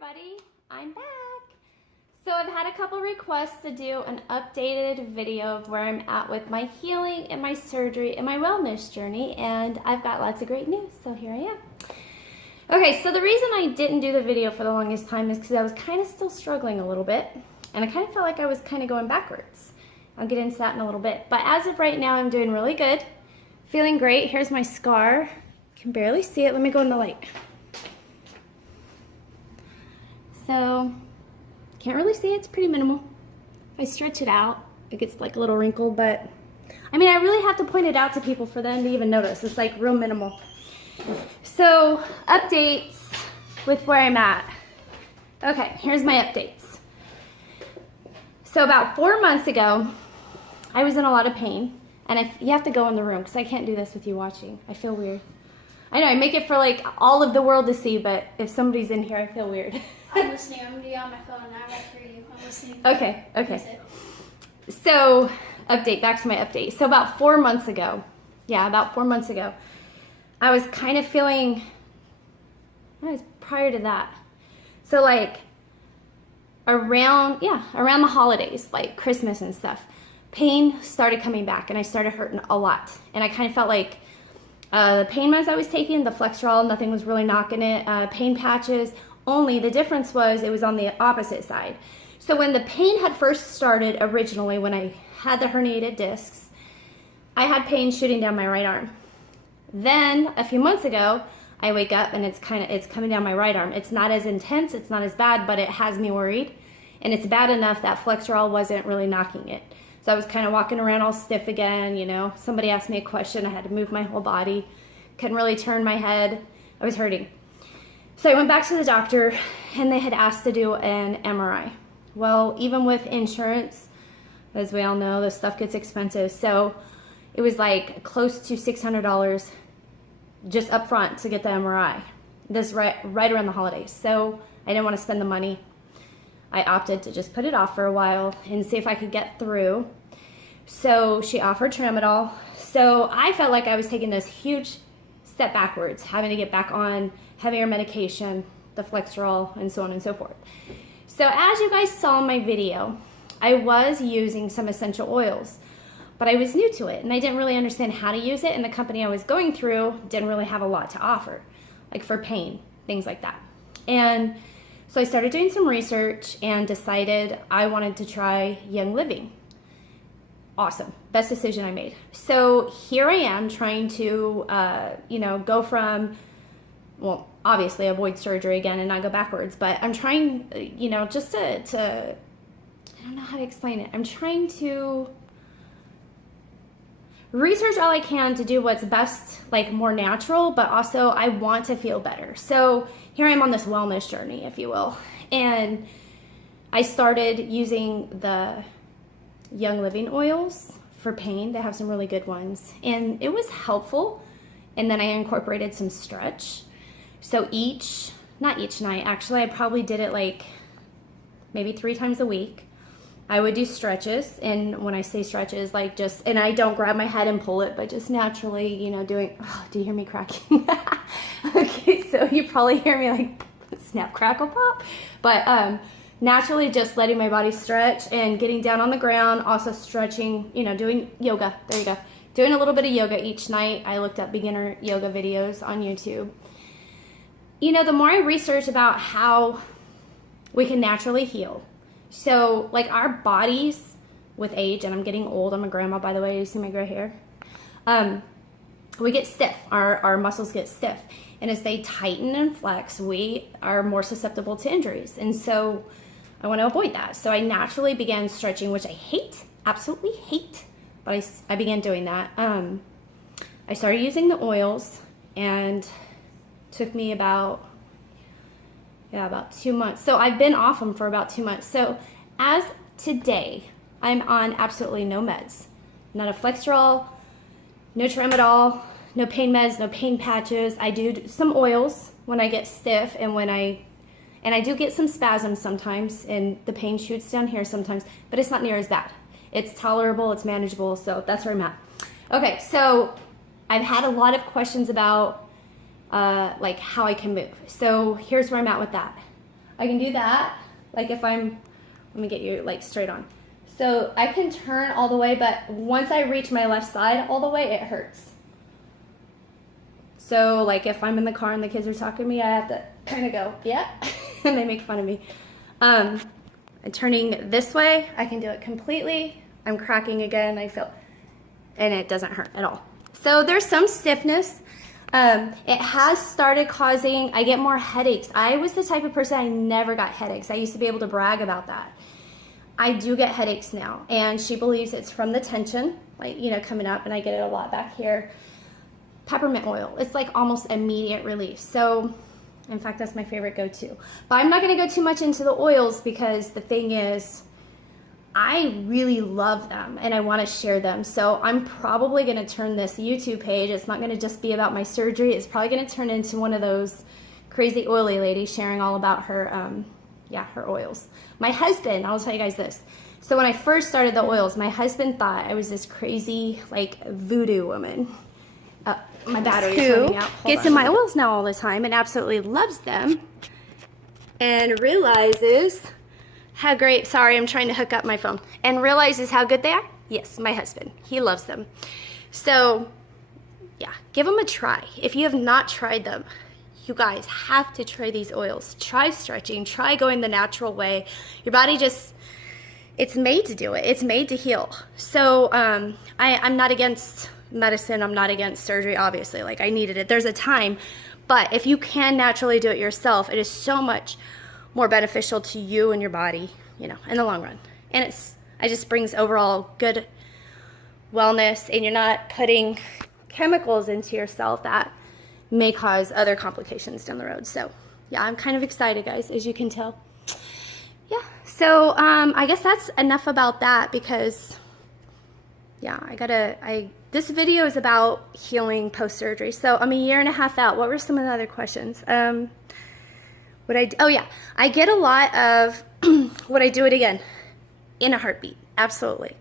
everybody, I'm back. So I've had a couple requests to do an updated video of where I'm at with my healing and my surgery and my wellness journey, and I've got lots of great news, so here I am. Okay, so the reason I didn't do the video for the longest time is because I was kind of still struggling a little bit, and I kind of felt like I was kind of going backwards. I'll get into that in a little bit, but as of right now, I'm doing really good, feeling great. Here's my scar. You can barely see it. Let me go in the light. So, can't really see it, it's pretty minimal. If I stretch it out, it gets like a little wrinkled, but I mean, I really have to point it out to people for them to even notice. It's like real minimal. So, updates with where I'm at. Okay, here's my updates. So about 4 months ago, I was in a lot of pain, and you have to go in the room because I can't do this with you watching. I feel weird. I know, I make it for like all of the world to see, but if somebody's in here, I feel weird. I'm listening. I'm going to be on my phone now. I hear you. I'm listening. Okay. So, back to my update. So about 4 months ago, I was kind of feeling, it was prior to that. So like around the holidays, like Christmas and stuff, pain started coming back and I started hurting a lot. And I kind of felt like the pain meds I was taking, the Flexerol, nothing was really knocking it. Pain patches, only the difference was it was on the opposite side. So when the pain had first started originally, when I had the herniated discs, I had pain shooting down my right arm. Then a few months ago, I wake up and it's coming down my right arm. It's not as intense, it's not as bad, but it has me worried. And it's bad enough that Flexerol wasn't really knocking it. So I was kind of walking around all stiff again, you know. Somebody asked me a question, I had to move my whole body. Couldn't really turn my head. I was hurting. So I went back to the doctor and they had asked to do an MRI. Well, even with insurance, as we all know, this stuff gets expensive. So it was like close to $600 just up front to get the MRI. This right around the holidays. So I didn't want to spend the money. I opted to just put it off for a while and see if I could get through. So she offered tramadol. So I felt like I was taking this huge step backwards, having to get back on heavier medication, the Flexerol, and so on and so forth. So as you guys saw in my video, I was using some essential oils, but I was new to it and I didn't really understand how to use it, and the company I was going through didn't really have a lot to offer, like for pain, things like that. And so I started doing some research and decided I wanted to try Young Living. Awesome. Best decision I made. So here I am trying to, go from, well, obviously avoid surgery again and not go backwards, but I'm trying, just to I don't know how to explain it. I'm trying to research all I can to do what's best, like more natural, but also I want to feel better. So here I am on this wellness journey, if you will. And I started using the Young Living oils for pain. They have some really good ones. And it was helpful. And then I incorporated some stretch. So not each night, actually, I probably did it like maybe 3 times a week. I would do stretches, and when I say stretches, like and I don't grab my head and pull it, but just naturally, doing, do you hear me cracking? Okay, so you probably hear me like snap, crackle, pop, but naturally just letting my body stretch and getting down on the ground, also stretching, doing yoga, there you go, doing a little bit of yoga each night. I looked up beginner yoga videos on YouTube. The more I research about how we can naturally heal, so like our bodies with age, and I'm getting old, I'm a grandma by the way, you see my gray hair, we get stiff, our muscles get stiff, and as they tighten and flex, we are more susceptible to injuries, and so I want to avoid that. So I naturally began stretching, which I hate, absolutely hate, but I began doing that. I started using the oils, and took me about 2 months. So I've been off them for about 2 months. So as today, I'm on absolutely no meds. Not a Flexerol, no tramadol, no pain meds, no pain patches. I do some oils when I get stiff, and I do get some spasms sometimes, and the pain shoots down here sometimes, but it's not near as bad. It's tolerable, it's manageable, so that's where I'm at. Okay, so I've had a lot of questions about like how I can move. So here's where I'm at with that. I can do that. Like if I'm, let me get you like straight on. So I can turn all the way, but once I reach my left side all the way, it hurts. So like if I'm in the car and the kids are talking to me, I have to kind of go, yeah, and they make fun of me. And turning this way, I can do it completely. I'm cracking again, I feel, and it doesn't hurt at all. So there's some stiffness. It has started causing, I get more headaches. I was the type of person, I never got headaches. I used to be able to brag about that. I do get headaches now, and she believes it's from the tension, like, you know, coming up, and I get it a lot back here. Peppermint oil, it's like almost immediate relief. So, in fact, that's my favorite go-to. But I'm not gonna go too much into the oils because the thing is, I really love them and I want to share them. So I'm probably going to turn this YouTube page. It's not going to just be about my surgery. It's probably going to turn into one of those crazy oily ladies sharing all about her, her oils. My husband, I'll tell you guys this. So when I first started the oils, my husband thought I was this crazy, like, voodoo woman. My battery is running out. Gets in my oils now all the time and absolutely loves them and realizes how great, sorry, I'm trying to hook up my phone, and realizes how good they are. Yes, my husband, he loves them. So yeah, give them a try. If you have not tried them, you guys have to try these oils. Try stretching, try going the natural way. Your body just, it's made to do it. It's made to heal. So I'm not against medicine. I'm not against surgery, obviously. Like, I needed it. There's a time. But if you can naturally do it yourself, it is so much more beneficial to you and your body, you know, in the long run. And it just brings overall good wellness, and you're not putting chemicals into yourself that may cause other complications down the road. So yeah, I'm kind of excited, guys, as you can tell. Yeah, so I guess that's enough about that, because yeah, this video is about healing post-surgery. So I'm a year and a half out. What were some of the other questions? I get a lot of, would I do it again? In a heartbeat, absolutely.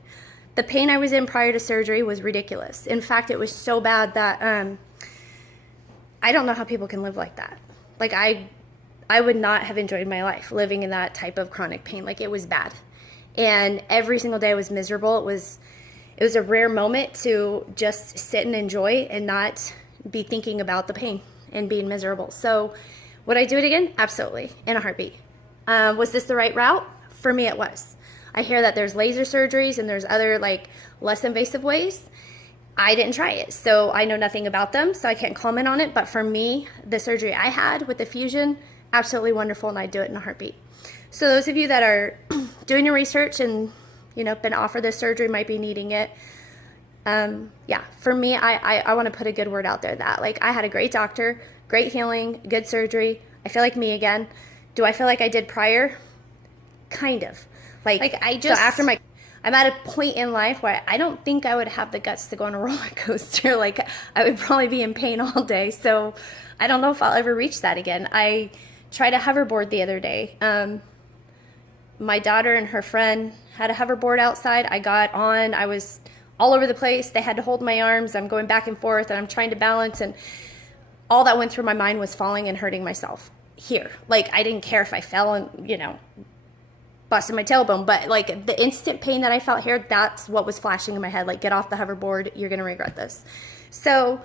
The pain I was in prior to surgery was ridiculous. In fact, it was so bad that I don't know how people can live like that. Like, I would not have enjoyed my life living in that type of chronic pain. Like, it was bad. And every single day I was miserable. It was a rare moment to just sit and enjoy and not be thinking about the pain and being miserable. So would I do it again? Absolutely, in a heartbeat. Was this the right route? For me, it was. I hear that there's laser surgeries and there's other, like, less invasive ways. I didn't try it, so I know nothing about them, so I can't comment on it. But for me, the surgery I had with the fusion, absolutely wonderful, and I'd do it in a heartbeat. So those of you that are doing your research and, you know, been offered this surgery, might be needing it, yeah, for me, I want to put a good word out there that, like, I had a great doctor, great healing, good surgery. I feel like me again. Do I feel like I did prior? Kind of. Like I just, so after I'm at a point in life where I don't think I would have the guts to go on a roller coaster. Like, I would probably be in pain all day. So I don't know if I'll ever reach that again. I tried a hoverboard the other day. My daughter and her friend had a hoverboard outside. I got on. I was all over the place. They had to hold my arms. I'm going back and forth, and I'm trying to balance, and all that went through my mind was falling and hurting myself here. Like, I didn't care if I fell and, you know, busted my tailbone, but like the instant pain that I felt here, that's what was flashing in my head. Like, get off the hoverboard, you're gonna regret this. So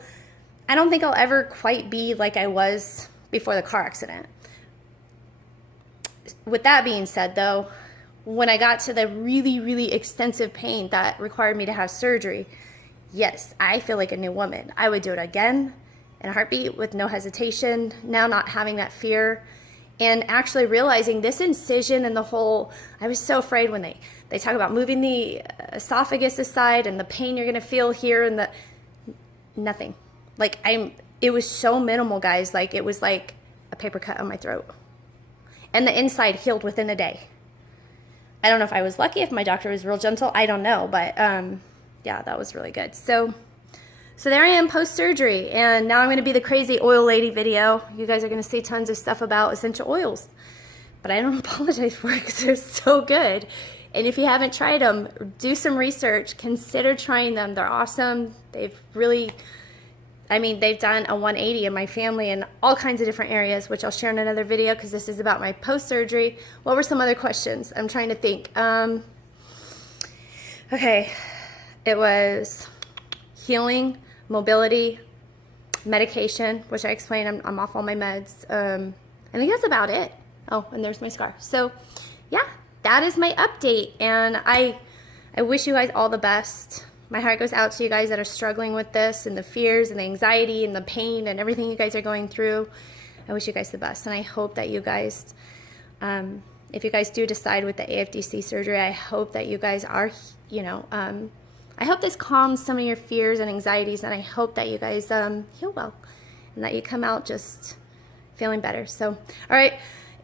I don't think I'll ever quite be like I was before the car accident. With that being said, though, when I got to the really, really extensive pain that required me to have surgery, yes, I feel like a new woman. I would do it again in a heartbeat with no hesitation, now not having that fear, and actually realizing this incision and the whole, I was so afraid when they talk about moving the esophagus aside and the pain you're gonna feel here, and nothing. Like, it was so minimal, guys. Like, it was like a paper cut on my throat. And the inside healed within a day. I don't know if I was lucky, if my doctor was real gentle, I don't know, but yeah, that was really good. So there I am post-surgery, and now I'm going to be the crazy oil lady video. You guys are going to see tons of stuff about essential oils, but I don't apologize for it because they're so good. And if you haven't tried them, do some research, consider trying them. They're awesome. They've really I mean, they've done a 180 in my family in all kinds of different areas, which I'll share in another video because this is about my post-surgery. What were some other questions? I'm trying to think. Okay, it was healing, mobility, medication, which I explained. I'm off all my meds. I think that's about it. Oh, and there's my scar. So, yeah, that is my update, and I wish you guys all the best. My heart goes out to you guys that are struggling with this and the fears and the anxiety and the pain and everything you guys are going through. I wish you guys the best, and I hope that you guys, if you guys do decide with the AFDC surgery, I hope that you guys are, you know, I hope this calms some of your fears and anxieties, and I hope that you guys heal well and that you come out just feeling better. So, all right,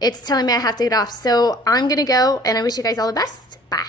it's telling me I have to get off. So I'm going to go, and I wish you guys all the best. Bye.